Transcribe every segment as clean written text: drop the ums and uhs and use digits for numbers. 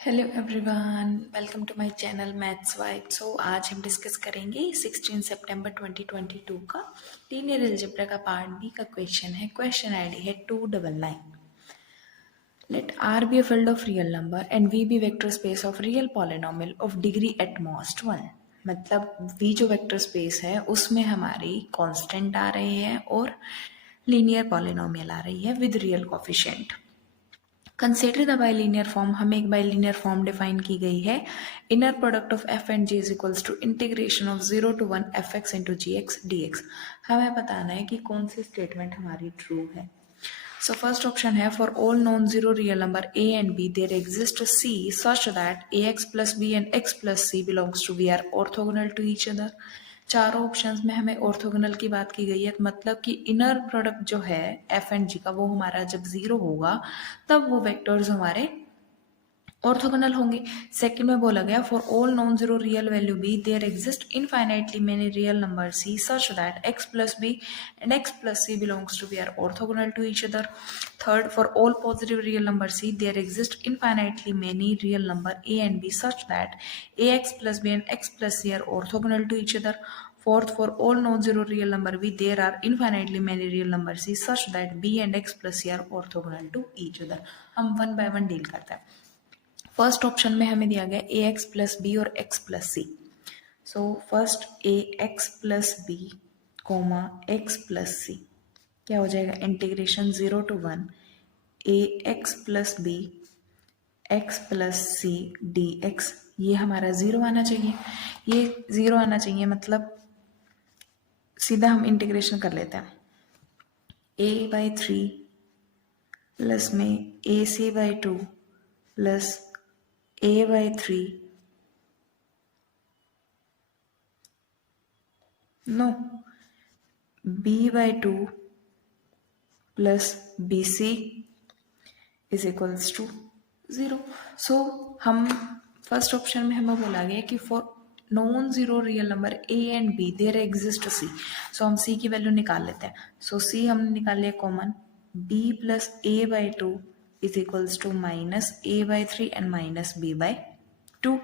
Hello everyone, welcome to my channel maths vibe. So आज हम discuss करेंगे 16 सितंबर 2022 का लीनियर अलजेब्रा का पार्ट बी का क्वेश्चन है। क्वेश्चन आईडी है 299। Let R be a field of real number and V be vector space of real polynomial of degree at most 1। मतलब वी जो वेक्टर स्पेस है उसमें हमारी कांस्टेंट आ रही है और लीनियर पॉलिनोमियल आ रही है with real coefficient. Consider the bilinear form. हमें एक बाइलिनियर फॉर्म डिफाइन की गई है। Inner product of F and G is equals to integration of 0 to 1 F X into G X D X. हमें बताना है कि कौन सी स्टेटमेंट हमारी ट्रू है। सो फर्स्ट ऑप्शन है for all non zero real number A and B there exist C such that A x plus B and X plus C belongs to V are orthogonal to each other. चारों options में हमें orthogonal की बात की गई है, मतलब कि इनर प्रोडक्ट जो है एफ एंड जी का वो हमारा जब जीरो होगा तब वो वेक्टर्स हमारे ऑर्थोगोनल होंगे। सेकंड में बोला गया for all non zero real value B there exist infinitely many real number C such that X plus B and X plus C belongs to B are orthogonal to each other. Third for all positive real number C there exist infinitely many real number A and B such that A x plus B and X plus C are orthogonal to each other. Fourth, for all non-zero real number b, there are infinitely many real number c such that b and x plus c are orthogonal to each other. हम one by one deal करते हैं। First option में हमें दिया गया a x plus b और x plus c. So first a x plus b comma x plus c क्या हो जाएगा, integration 0 to 1 a x plus b x plus c d x. ये हमारा जीरो आना चाहिए, ये जीरो आना चाहिए, मतलब सीधा हम इंटीग्रेशन कर लेते हैं। a/3 प्लस में ac/2 plus a/3 no b/2 plus bc is equals to 0। So हम फर्स्ट ऑप्शन में हमें बोला गया कि for non zero real number A and B there exist C. So हम सी की वैल्यू निकाल लेते हैं। सो सी हमने निकाल लिया common, b plus a/2 is equals to minus a/3 and minus b/2।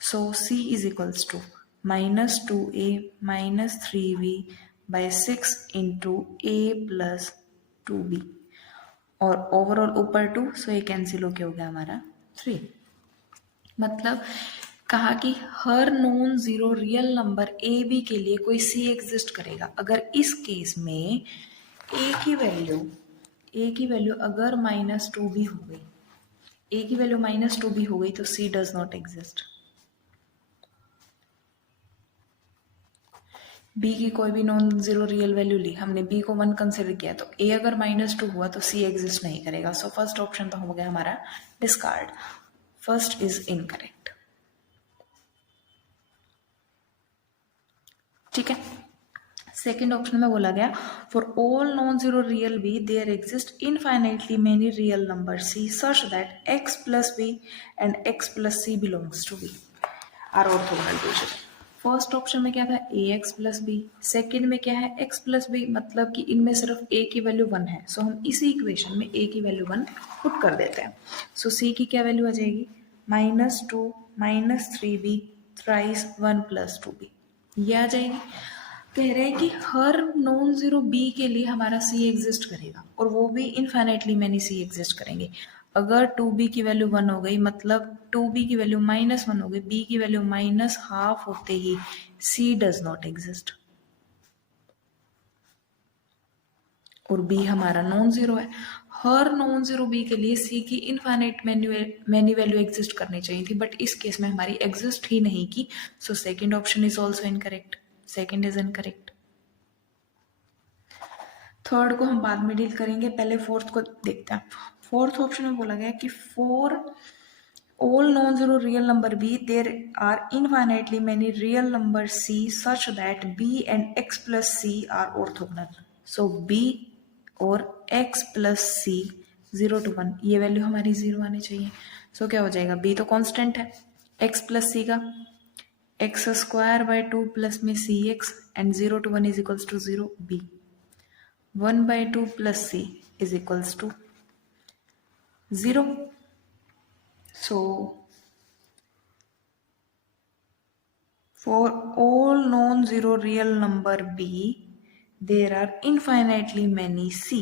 So c is equals to minus 2a minus 3b/6 into a plus 2b और overall ऊपर 2, सो ये कैंसिल होके हो गया हमारा 3। मतलब कहा कि हर non zero real number a b के लिए कोई सी एग्जिस्ट करेगा। अगर इस केस में ए की वैल्यू अगर -2 भी हो गई, ए की वैल्यू -2 भी हो गई तो सी डज नॉट एग्जिस्ट। बी की कोई भी नॉन जीरो रियल वैल्यू ली, हमने बी को 1 कंसिडर किया तो ए अगर -2 हुआ तो सी एग्जिस्ट नहीं करेगा। सो फर्स्ट ऑप्शन तो हो गया हमारा डिस्कार्ड, फर्स्ट इज इनकरेक्ट। ठीक है, सेकेंड ऑप्शन में बोला गया for all non zero real B there exist infinitely many real number C such that X plus B and X plus C belongs to B are orthogonal to each other. First option में क्या था, A x plus B, second में क्या है, x plus B, मतलब कि इनमें सिर्फ ए की वैल्यू 1 है। सो हम इसी इक्वेशन में ए की वैल्यू 1 पुट कर देते हैं। सो सी की क्या वैल्यू आ जाएगी, -2 -3b थ्राइस 1 प्लस 2b, ये आ जाएगी। कह रहे हैं कि हर नॉन जीरो बी के लिए हमारा सी एग्जिस्ट करेगा और वो भी इनफाइनाइटली मैनी सी एग्जिस्ट करेंगे। अगर 2b की वैल्यू 1 हो गई, मतलब 2b की वैल्यू -1 हो गई, b की वैल्यू -12 होते ही c डज नॉट एग्जिस्ट और b हमारा नॉन जीरो है। हर नॉन जीरो b के लिए c की इनफाइनाइट मैनी वैल्यू एग्जिस्ट करनी चाहिए थी, बट इस केस में हमारी एग्जिस्ट ही नहीं की। So second option is also incorrect, second is incorrect. Third को हम बाद में डील करेंगे, पहले फोर्थ को देखते हैं। फोर्थ ऑप्शन में बोला गया कि for all non zero real number B there are infinitely many real number C such that B and X plus C are orthogonal. So B और एक्स प्लस सी 0 to 1 ये value हमारी 0 आनी चाहिए। सो क्या हो जाएगा, बी तो constant है, एक्स प्लस सी का x² प्लस में c x and 0 to 1 is equals to 0, b 1/2 plus c is equals to 0. So For all non-zero real number b, there are infinitely many c.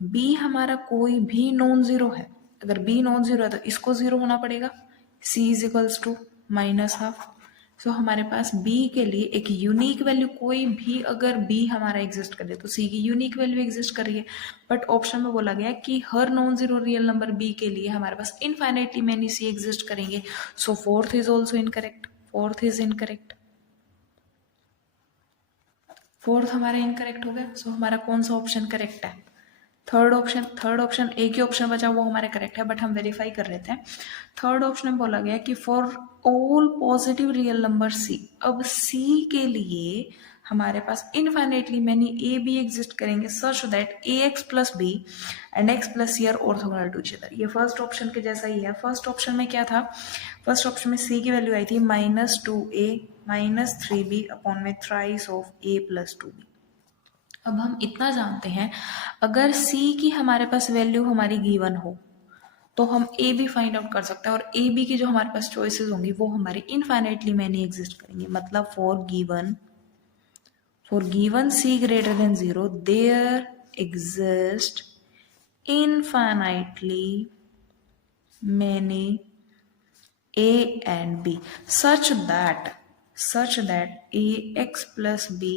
b हमारा कोई भी non zero है, अगर b non zero है तो इसको zero होना पड़ेगा, c is equals to minus half. So हमारे पास b के लिए एक यूनिक वैल्यू, कोई भी अगर b हमारा एग्जिस्ट करे तो c की यूनिक वैल्यू एग्जिस्ट कर रही है, बट ऑप्शन में बोला गया कि हर non zero real number b के लिए हमारे पास इनफाइनाइटली मेनी c एग्जिस्ट करेंगे। So fourth is also incorrect, fourth is incorrect, fourth हमारा इनकरेक्ट हो गया। सो हमारा कौन सा ऑप्शन करेक्ट है? Third option. थर्ड ऑप्शन, एक ही ऑप्शन बचा वो हमारा करेक्ट है, बट हम वेरीफाई कर लेते हैं। थर्ड ऑप्शन में बोला गया कि for all positive real number C. अब सी के लिए हमारे पास infinitely many A B exist करेंगे such that A x plus B and X plus C are orthogonal to each other. ये फर्स्ट ऑप्शन के जैसा ही है। फर्स्ट ऑप्शन में क्या था? फर्स्ट ऑप्शन में सी की वैल्यू आई थी -2a -3b अपॉन में thrice of a plus 2b। अब हम इतना जानते हैं, अगर c की हमारे पास वैल्यू हमारी गिवन हो तो हम ए बी फाइंड आउट कर सकते हैं, और ए बी की जो हमारे पास चॉइसेस होंगी वो हमारी इनफाइनाइटली मैनी एग्जिस्ट करेंगी। मतलब for given c greater than 0 there exist infinitely many a and b such that ax plus b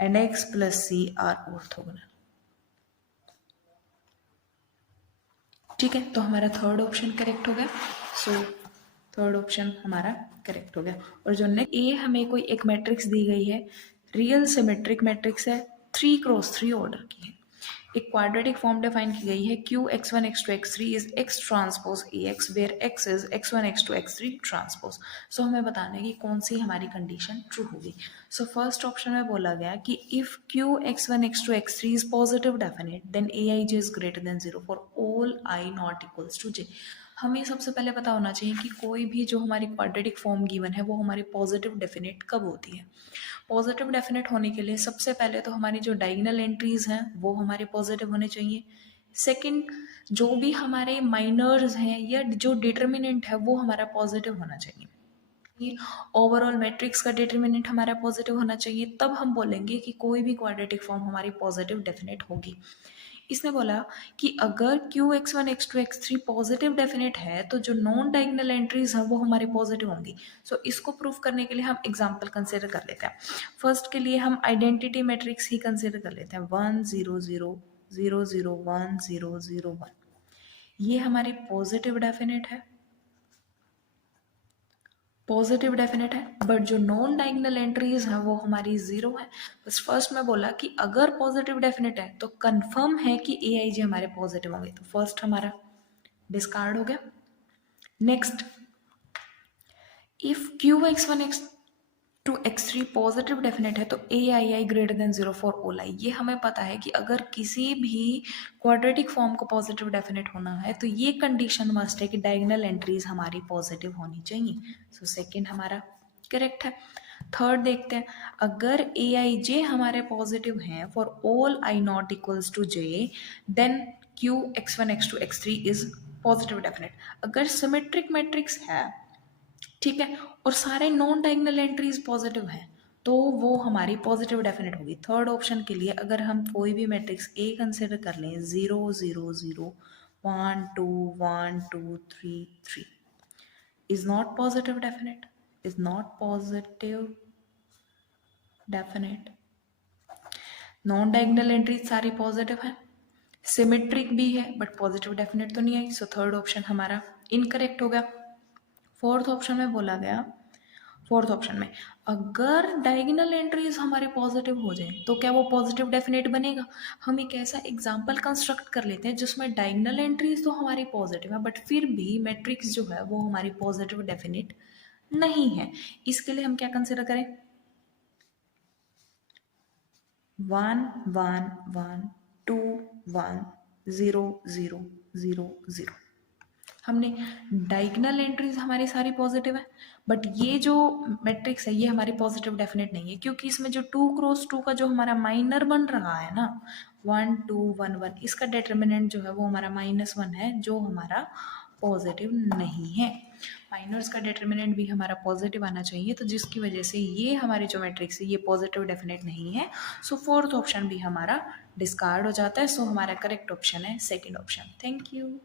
and x plus c are orthogonal। ठीक है, तो हमारा थर्ड ऑप्शन करेक्ट हो गया। सो थर्ड ऑप्शन हमारा correct हो गया। और जो नेक्स्ट ए हमें कोई एक मैट्रिक्स दी गई है, रियल सिमेट्रिक मैट्रिक्स है, 3x3 ऑर्डर की है, एक क्वाड्रेटिक फॉर्म डिफाइन की गई है, q x1 x2 x3 is x transpose ax where x is x1 x2 x3 transpose. So हमें बताना है कि कौन सी हमारी कंडीशन ट्रू होगी। सो फर्स्ट ऑप्शन में बोला गया कि if q x1 x2 x3 is positive definite then aij is greater than 0 for all i not equals to j। हमें सबसे पहले पता होना चाहिए कि कोई भी जो हमारी क्वाड्रेटिक फॉर्म गिवन है वो हमारी पॉजिटिव डेफिनेट कब होती है। पॉजिटिव डेफिनेट होने के लिए सबसे पहले तो हमारी जो डायगोनल एंट्रीज हैं वो हमारे पॉजिटिव होने चाहिए। सेकंड, जो भी हमारे माइनर्स हैं या जो डिटर्मिनेंट है वो हमारा पॉजिटिव होना चाहिए। ओवरऑल मैट्रिक्स का डिटर्मिनेंट हमारा पॉजिटिव होना चाहिए, तब हम बोलेंगे कि कोई भी क्वाड्रेटिक फॉर्म हमारी पॉजिटिव डेफिनेट होगी। इसने बोला कि अगर q x1 x2 x3 positive definite है तो जो नॉन डायगोनल एंट्रीज हैं वो हमारी पॉजिटिव होंगी। सो इसको प्रूफ करने के लिए हम एग्जांपल कंसीडर कर लेते हैं। फर्स्ट के लिए हम आइडेंटिटी मैट्रिक्स ही कंसीडर कर लेते हैं, 1 0 0 0 0 1 0 0 1। ये हमारी पॉजिटिव डेफिनेट है, पॉजिटिव डेफिनेट है, बट जो नॉन डायगोनल एंट्रीज हैं वो हमारी जीरो है। बस फर्स्ट में बोला कि अगर पॉजिटिव डेफिनेट है तो कंफर्म है कि ए आई जी हमारे पॉजिटिव होंगे, तो फर्स्ट हमारा डिस्कार्ड हो गया। Next, if Q x one x2 x3 positive definite है तो a i i greater than 0 for all i. ये हमें पता है कि अगर किसी भी क्वाड्रेटिक फॉर्म को पॉजिटिव डेफिनेट होना है तो ये कंडीशन मस्ट है कि डायगोनल एंट्रीज हमारी पॉजिटिव होनी चाहिए। सो सेकंड हमारा करेक्ट है। थर्ड देखते हैं, अगर ए आई जे हमारे पॉजिटिव हैं for all I not equals to J then Q x1 x2 x3 is positive definite. अगर सिमेट्रिक मैट्रिक्स है, ठीक है, और सारे नॉन डायगोनल एंट्रीज पॉजिटिव हैं तो वो हमारी पॉजिटिव डेफिनेट होगी। थर्ड ऑप्शन के लिए अगर हम कोई भी मैट्रिक्स ए कंसिडर कर लें, 0 0 0 1 2 1 2 3 3 is not positive definite, is not positive definite. Non diagonal entries सारी पॉजिटिव है, सिमेट्रिक भी है बट पॉजिटिव डेफिनेट तो नहीं आई। सो थर्ड ऑप्शन हमारा इनकरेक्ट हो गया। फोर्थ ऑप्शन में बोला गया, फोर्थ ऑप्शन में अगर डायगोनल एंट्रीज हमारे पॉजिटिव हो जाए तो क्या वो पॉजिटिव डेफिनेट बनेगा। हम एक ऐसा एग्जांपल कंस्ट्रक्ट कर लेते हैं जिसमें डायगोनल एंट्रीज तो हमारी पॉजिटिव है बट फिर भी मैट्रिक्स जो है वो हमारी पॉजिटिव डेफिनेट नहीं है। इसके लिए हम क्या कंसिडर करें, 1 1 1 2 1 0 0 0 0। हमने डायगोनल एंट्रीज हमारी सारी पॉजिटिव है बट ये जो मैट्रिक्स है ये हमारी पॉजिटिव डेफिनेट नहीं है, क्योंकि इसमें जो 2 क्रॉस 2 का जो हमारा माइनर बन रहा है ना 1 2 1 1, इसका डिटर्मिनेंट जो है वो हमारा -1 है, जो हमारा पॉजिटिव नहीं है। माइनर्स का डिटर्मिनेंट भी हमारा पॉजिटिव आना चाहिए, तो जिसकी वजह से ये हमारी जो मैट्रिक्स है ये पॉजिटिव डेफिनेट नहीं है। सो फोर्थ ऑप्शन भी हमारा डिस्कार्ड हो जाता है। सो हमारा करेक्ट ऑप्शन है सेकेंड ऑप्शन। Thank you.